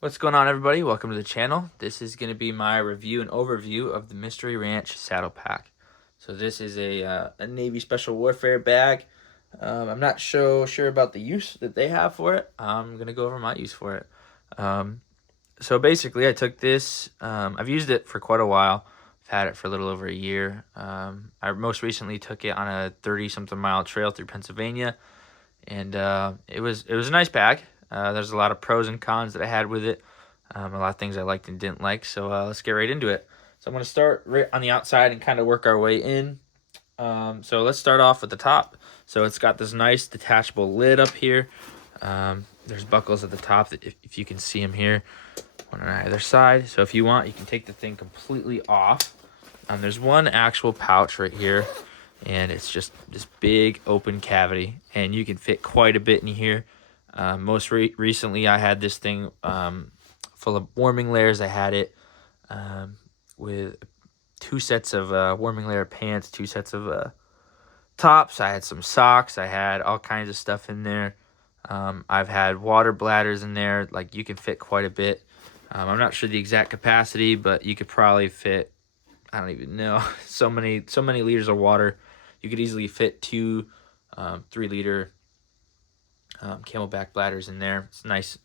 What's going on, everybody? Welcome to the channel. This is going to be my review and overview of the Mystery Ranch Saddle Pack. So this is a Navy Special Warfare bag. I'm not sure about the use that they have for it. I'm going to go over my use for it. So basically, I took this. I've used it for quite a while. I've had it for a little over a year. I most recently took it on a 30-something mile trail through Pennsylvania, and it was a nice bag. There's a lot of pros and cons that I had with it. A lot of things I liked and didn't like. So let's get right into it. So I'm going to start right on the outside and kind of work our way in. So let's start off at the top. So it's got this nice detachable lid up here. There's buckles at the top, that if you can see them here, one on either side. So if you want, you can take the thing completely off. There's one actual pouch right here, and it's just this big open cavity, and you can fit quite a bit in here. Most recently, I had this thing full of warming layers. I had it with 2 sets of warming layer pants, 2 sets of tops. I had some socks. I had all kinds of stuff in there. I've had water bladders in there. Like, you can fit quite a bit. I'm not sure the exact capacity, but you could probably fit, I don't even know, so many liters of water. You could easily fit 2 3-liter Camelback bladders in there. It's nice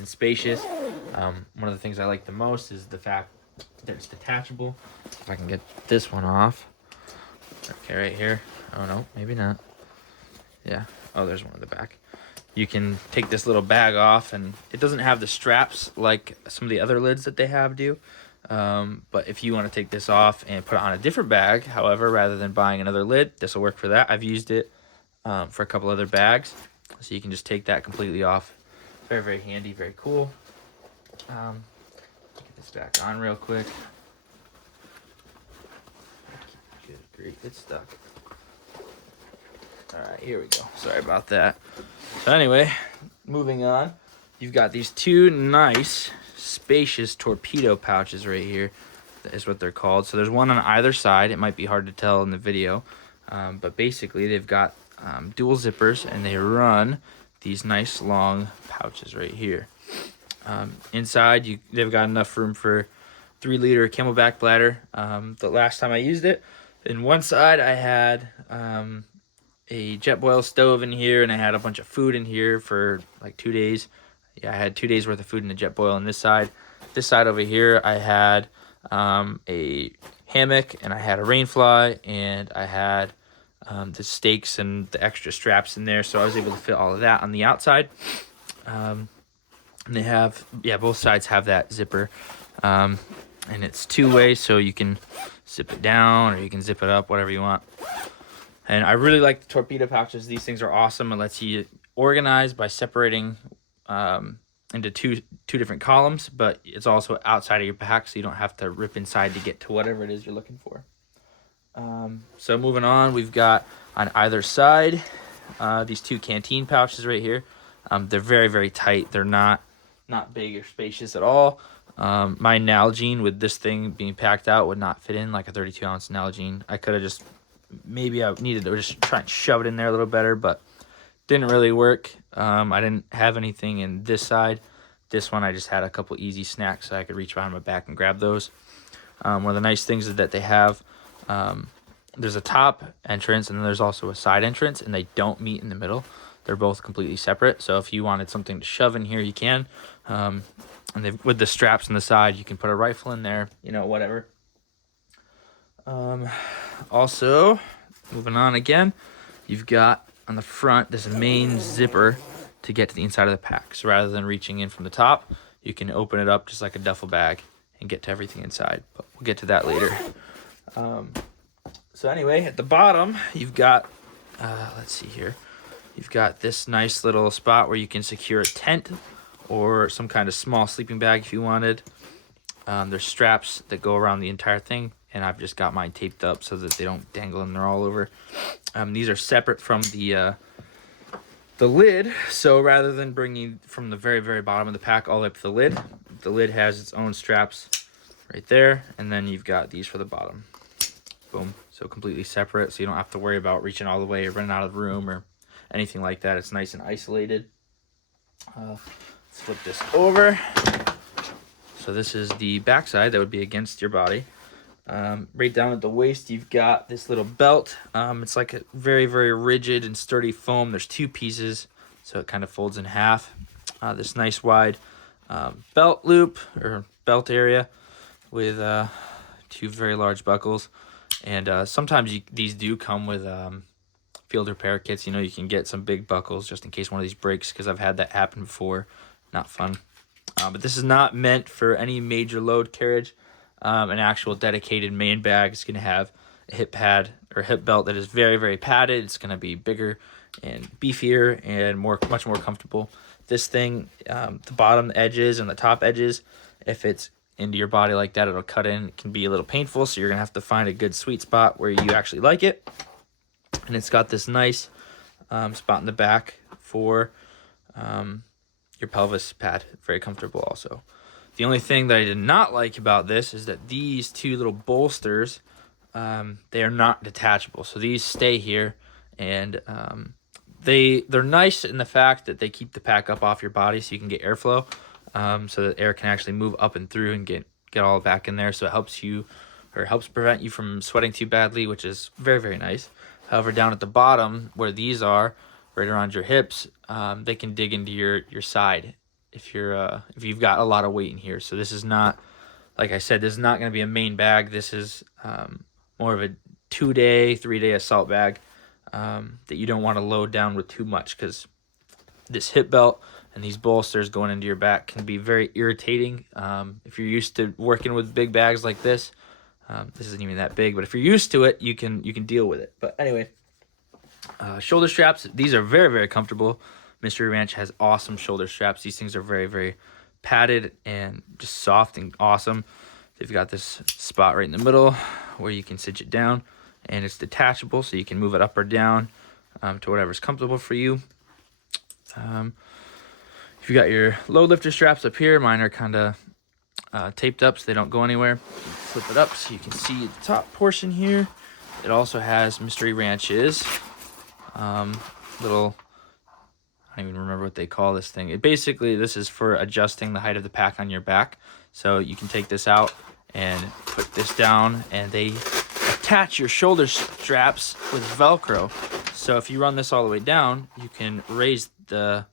and spacious. One of the things I like the most is the fact that it's detachable. If I can get this one off. Okay, right here. Oh no, maybe not. Yeah. Oh, there's one in the back. You can take this little bag off, and it doesn't have the straps like some of the other lids that they have do. But if you want to take this off and put it on a different bag, however, rather than buying another lid, this will work for that. I've used it for a couple other bags. So you can just take that completely off. Very, very handy, very cool. Get this back on real quick. Good grief, it's stuck. All right, here we go. Sorry about that. So anyway, moving on. You've got these 2 nice, spacious torpedo pouches right here. That is what they're called. So there's one on either side. It might be hard to tell in the video. But basically, they've got dual zippers, and they run these nice long pouches right here. Inside, they've got enough room for 3-liter Camelback bladder. The last time I used it, in one side I had a Jetboil stove in here, and I had a bunch of food in here for like 2 days. Yeah, I had 2 days worth of food in the Jetboil on this side. This side over here, I had a hammock, and I had a rainfly, and I had the stakes and the extra straps in there, so I was able to fit all of that on the outside. And they have, both sides have that zipper, and it's 2-way, so you can zip it down or you can zip it up, whatever you want. And I really like the torpedo pouches. These things are awesome. It lets you organize by separating into two different columns, but it's also outside of your pack, so you don't have to rip inside to get to whatever it is you're looking for. So moving on, we've got on either side these 2 canteen pouches right here. They're very, very tight. They're not big or spacious at all. My Nalgene with this thing being packed out would not fit in, like a 32-ounce Nalgene. I could have just, maybe I needed to just try and shove it in there a little better, but didn't really work. I didn't have anything in this side. This one, I just had a couple easy snacks, so I could reach behind my back and grab those. One of the nice things is that they have, there's a top entrance, and then there's also a side entrance, and they don't meet in the middle. They're both completely separate. So if you wanted something to shove in here, you can. And with the straps on the side, you can put a rifle in there, whatever. Also, moving on again, you've got on the front this main zipper to get to the inside of the pack. So rather than reaching in from the top, you can open it up just like a duffel bag and get to everything inside. But we'll get to that later. So anyway, at the bottom, you've got, let's see here. You've got this nice little spot where you can secure a tent or some kind of small sleeping bag if you wanted. There's straps that go around the entire thing, and I've just got mine taped up so that they don't dangle and they're all over. These are separate from the lid, so rather than bringing from the very, very bottom of the pack all the way up to the lid has its own straps right there, and then you've got these for the bottom. Boom. So completely separate, so you don't have to worry about reaching all the way or running out of room or anything like that. It's nice and isolated. Let's flip this over. So this is the back side that would be against your body. Right down at the waist, you've got this little belt. It's like a very, very rigid and sturdy foam. There's 2 pieces, so it kind of folds in half. This nice wide belt loop or belt area with 2 very large buckles. And sometimes these do come with field repair kits. You know, you can get some big buckles just in case one of these breaks, because I've had that happen before. Not fun. But this is not meant for any major load carriage. An actual dedicated main bag is going to have a hip pad or hip belt that is very, very padded. It's going to be bigger and beefier and much more comfortable. This thing, the bottom edges and the top edges, if it's into your body like that, it'll cut in. It can be a little painful, so you're going to have to find a good sweet spot where you actually like it. And it's got this nice spot in the back for your pelvis pad. Very comfortable also. The only thing that I did not like about this is that these 2 little bolsters, they are not detachable. So these stay here, and they're nice in the fact that they keep the pack up off your body so you can get airflow, so that air can actually move up and through and get all back in there. So it helps prevent you from sweating too badly, which is very, very nice. However, down at the bottom where these are, right around your hips, they can dig into your side if you've got a lot of weight in here. So this is not, like I said, this is not going to be a main bag. This is more of a 2-day, 3-day assault bag that you don't want to load down with too much, because this hip belt and these bolsters going into your back can be very irritating. If you're used to working with big bags like this, this isn't even that big, but if you're used to it, you can deal with it. But anyway, shoulder straps, these are very, very comfortable. Mystery Ranch has awesome shoulder straps. These things are very, very padded and just soft and awesome. They've got this spot right in the middle where you can cinch it down, and it's detachable, so you can move it up or down to whatever's comfortable for you. If you got your load lifter straps up here, mine are kind of taped up so they don't go anywhere. Flip it up so you can see the top portion here. It also has Mystery Ranch's little, I don't even remember what they call this thing. This is for adjusting the height of the pack on your back. So you can take this out and put this down, and they attach your shoulder straps with Velcro. So if you run this all the way down, you can raise the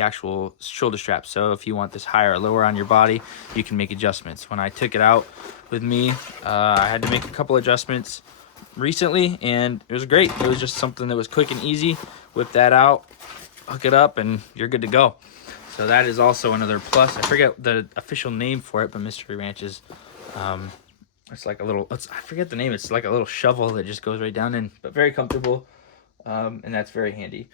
actual shoulder strap. So if you want this higher or lower on your body, you can make adjustments. When I took it out with me, I had to make a couple adjustments recently, and it was great. It was just something that was quick and easy. Whip that out, hook it up, and you're good to go. So that is also another plus. I forget the official name for it, but Mystery Ranch is, it's like a little, I forget the name. It's like a little shovel that just goes right down in, but very comfortable, and that's very handy.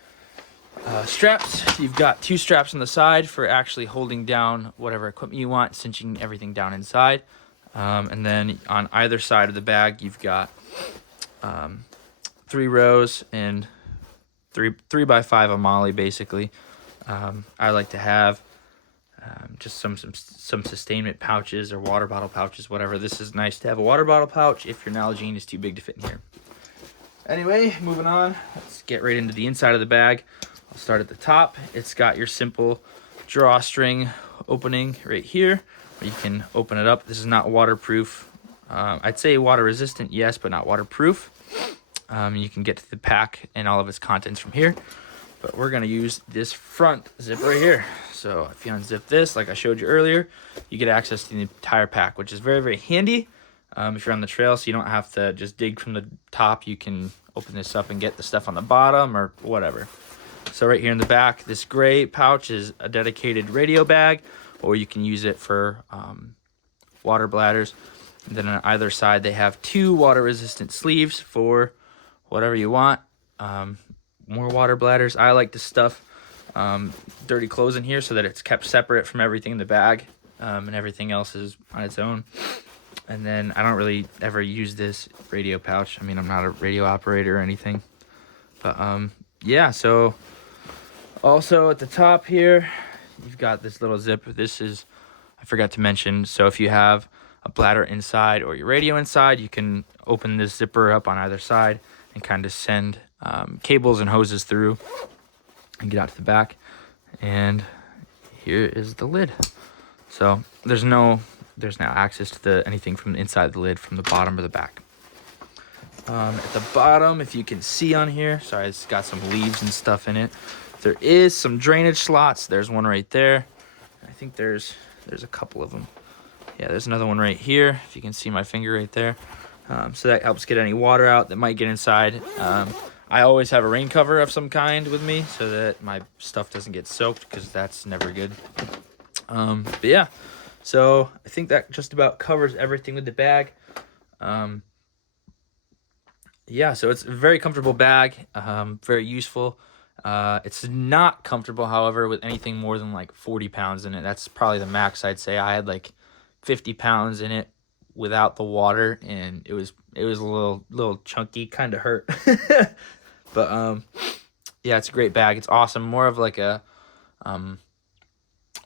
Straps, you've got 2 straps on the side for actually holding down whatever equipment you want, cinching everything down inside. And then on either side of the bag, you've got 3 rows and 3 by 5 Amali, basically. I like to have just some sustainment pouches or water bottle pouches, whatever. This is nice to have a water bottle pouch if your Nalgene is too big to fit in here. Anyway, moving on, let's get right into the inside of the bag. I'll start at the top. It's got your simple drawstring opening right here, where you can open it up. This is not waterproof. I'd say water resistant, yes, but not waterproof. You can get to the pack and all of its contents from here, but we're gonna use this front zip right here. So if you unzip this, like I showed you earlier, you get access to the entire pack, which is very, very handy if you're on the trail, so you don't have to just dig from the top. You can open this up and get the stuff on the bottom or whatever. So right here in the back, this gray pouch is a dedicated radio bag, or you can use it for water bladders. And then on either side, they have 2 water-resistant sleeves for whatever you want. More water bladders. I like to stuff dirty clothes in here so that it's kept separate from everything in the bag, and everything else is on its own. And then I don't really ever use this radio pouch. I mean, I'm not a radio operator or anything. But yeah, so also at the top here, you've got this little zip. This is, I forgot to mention, so if you have a bladder inside or your radio inside, you can open this zipper up on either side and kind of send cables and hoses through and get out to the back. And here is the lid. So there's now access to anything from the inside of the lid from the bottom or the back. At the bottom, if you can see on here, sorry, it's got some leaves and stuff in it. There is some drainage slots. There's one right there. I think there's a couple of them. Yeah, there's another one right here, if you can see my finger right there. So that helps get any water out that might get inside. I always have a rain cover of some kind with me so that my stuff doesn't get soaked, because that's never good. But yeah, so I think that just about covers everything with the bag. Yeah, so it's a very comfortable bag, very useful. It's not comfortable, however, with anything more than like 40 pounds in it. That's probably the max I'd say. I had like 50 pounds in it without the water, and it was a little chunky, kind of hurt. But yeah, it's a great bag. It's awesome. More of like a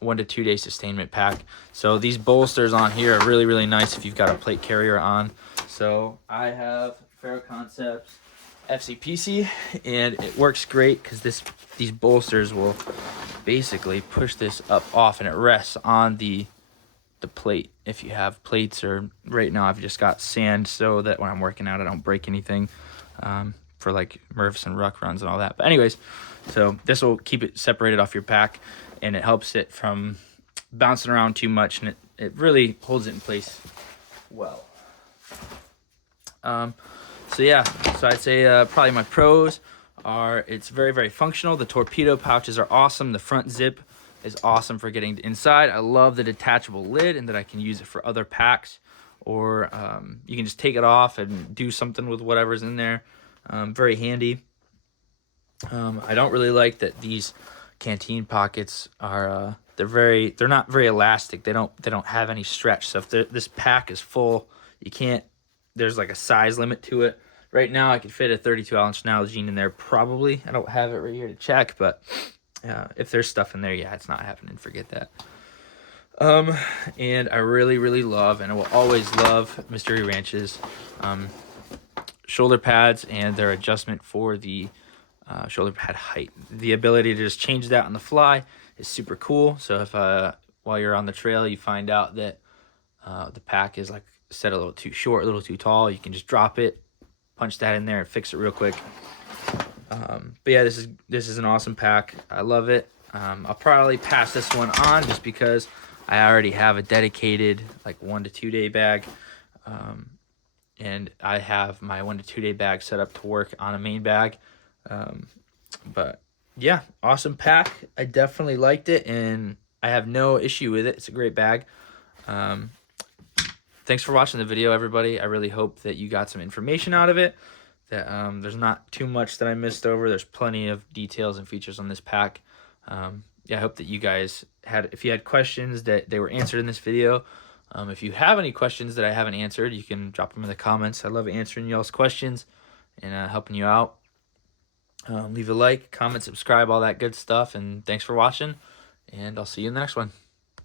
1 to 2 day sustainment pack. So these bolsters on here are really, really nice if you've got a plate carrier on. So I have Ferro Concepts FCPC, and it works great because these bolsters will basically push this up off, and it rests on the plate if you have plates, or right now I've just got sand so that when I'm working out I don't break anything, for like Murphs and ruck runs and all that. But anyways, so this will keep it separated off your pack, and it helps it from bouncing around too much, and it really holds it in place well. So yeah, so I'd say probably my pros are it's very, very functional. The torpedo pouches are awesome. The front zip is awesome for getting inside. I love the detachable lid, and that I can use it for other packs, or you can just take it off and do something with whatever's in there. Very handy. I don't really like that these canteen pockets are they're not very elastic. They don't have any stretch. So if this pack is full, you can't. There's like a size limit to it. Right now, I could fit a 32-ounce Nalgene in there probably. I don't have it right here to check, but if there's stuff in there, yeah, it's not happening. Forget that. And I really, really love, and I will always love, Mystery Ranch's shoulder pads and their adjustment for the shoulder pad height. The ability to just change that on the fly is super cool. So if while you're on the trail you find out that the pack is like set a little too short, a little too tall, you can just drop it, punch that in there, and fix it real quick. But yeah, this is an awesome pack. I love it. I'll probably pass this one on just because I already have a dedicated like 1 to 2 day bag, and I have my 1 to 2 day bag set up to work on a main bag. But yeah, awesome pack. I definitely liked it, and I have no issue with it. It's a great bag. Thanks for watching the video, everybody. I really hope that you got some information out of it, that there's not too much that I missed over. There's plenty of details and features on this pack. Yeah, I hope that you guys if you had questions, that they were answered in this video. If you have any questions that I haven't answered, you can drop them in the comments. I love answering y'all's questions and helping you out. Leave a like, comment, subscribe, all that good stuff. And thanks for watching, and I'll see you in the next one.